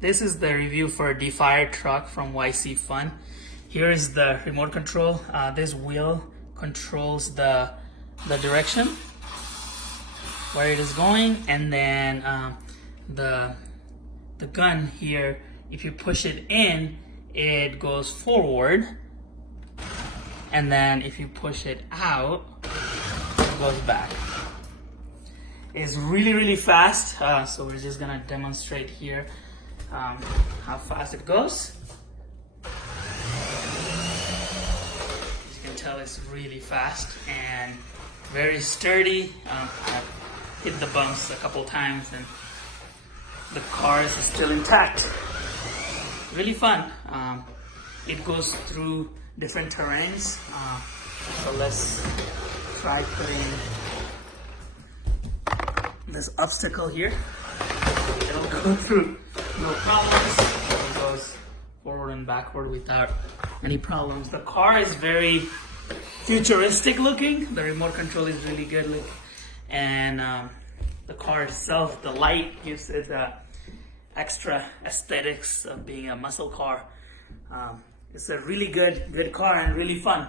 this is the review for the fire truck from YC Fun. Here is the remote control. This wheel controls the direction where it is going, and then the gun here, if you push it in, it goes forward, and then if you push it out, it goes back. It's really fast, so we're just gonna demonstrate here how fast it goes. As you can tell, it's really fast and very sturdy. I've hit the bumps a couple times and the car is still intact. Really fun. It goes through different terrains. So let's try putting this obstacle here. It'll go through no problems. It goes forward and backward without any problems. The car is very futuristic looking. The remote control is really good looking, and the car itself, the light gives it extra aesthetics of being a muscle car. It's a really good car and really fun.